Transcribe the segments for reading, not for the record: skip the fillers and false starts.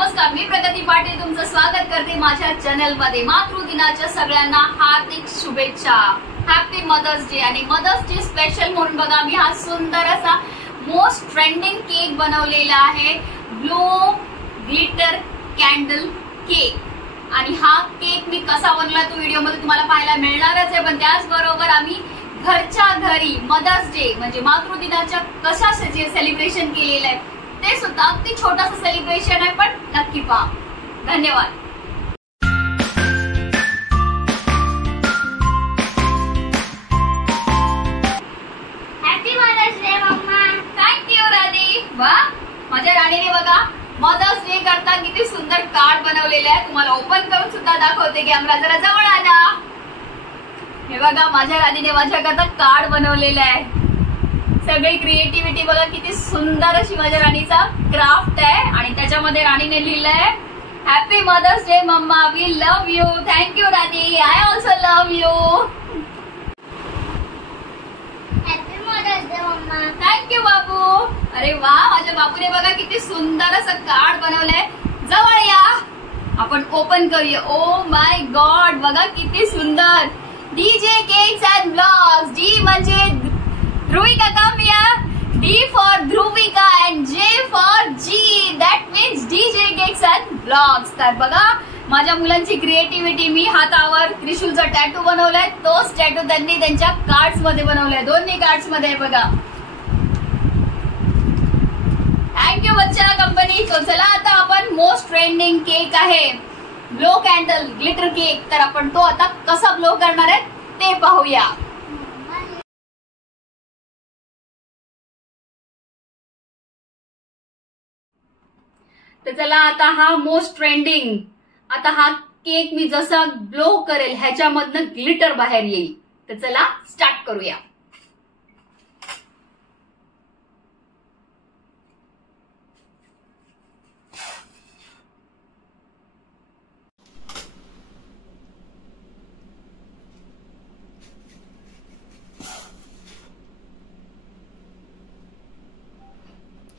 नमस्कार, मी प्रगती पाटील तुमचं स्वागत करते माझ्या चॅनल मध्ये। मातृदिनाच्या सगळ्यांना हार्दिक शुभेच्छा। Happy mother's day. आणि मदर्स डे स्पेशल म्हणून बघा मी हा सुंदर असा मोस्ट ट्रेंडिंग केक बनवलेला आहे, ग्लो ग्लिटर कॅन्डल केक। आणि हा केक मी कसा बनवला तो व्हिडिओ मध्ये तुम्हाला पाहायला मिळणारच आहे, पण त्याचबरोबर आम्ही घरच्या घरी मदर्स डे म्हणजे मातृदिनाच्या कशा सेलिब्रेशन केलेलं आहे ते सुद्धा अगदी छोटासा सेलिब्रेशन आहे, पण नक्की पहा। धन्यवाद। हॅपी मदर्स डे मम्मा। थँक्यू राणी। वा, माझ्या राणीने बघा मदर्स डे करता किती सुंदर कार्ड बनवलेले आहे। तुम्हाला ओपन करून सुद्धा दाखवते की आम्हाला जरा जवळ आणा। हे बघा माझ्या राणीने माझ्याकरता कार्ड बनवलेलं आहे। सगळी क्रिएटिव्हिटी बघा किती सुंदर अशी माझ्या राणीचा क्राफ्ट आहे। आणि त्याच्यामध्ये राणीने लिहिलंय हॅपी मदर्स डे मम्मा, we love you. Thank you Rani, I also love you. Happy mother's day मम्मा। थँक्यू बाबू। अरे वा, माझ्या बाबूने बघा किती सुंदर असं कार्ड बनवलंय। जवळ या, आपण ओपन करूया। ओ माय गॉड, बघा किती सुंदर। DJ cakes and blogs. D म्हणजे Dhruvika Kamiya, D for Dhruvika and J for G, that means DJ cakes and blogs. तर बघा माझ्या मुलांची क्रिएटिव्हिटी, मी हातावर त्रिशूलचा टॅटू बनवलाय, तोच टॅटू त्यांनी त्यांच्या कार्ड्स मध्ये बनवलाय, दोन्ही कार्ड्स मध्ये बघा। थँक्यू बच्चा कंपनी। तो चला आता आपण मोस्ट ट्रेंडिंग केक आहे ग्लो कॅन्डल ग्लिटर केक, तर आपण तो आता कसा ग्लो करणार आहे ते पाहूया। तर चला आता हा मोस्ट ट्रेंडिंग, आता हा केक मी जसा ग्लो करेल ह्याच्यामधनं ग्लिटर बाहेर येईल। तर चला स्टार्ट करूया।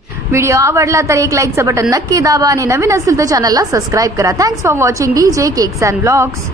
व्हिडिओ आवडला तर एक लाईकचं बटन नक्की दाबा आणि नवीन असेल तर चॅनलला सबस्क्राईब करा। Thanks for watching DJ cakes and blogs.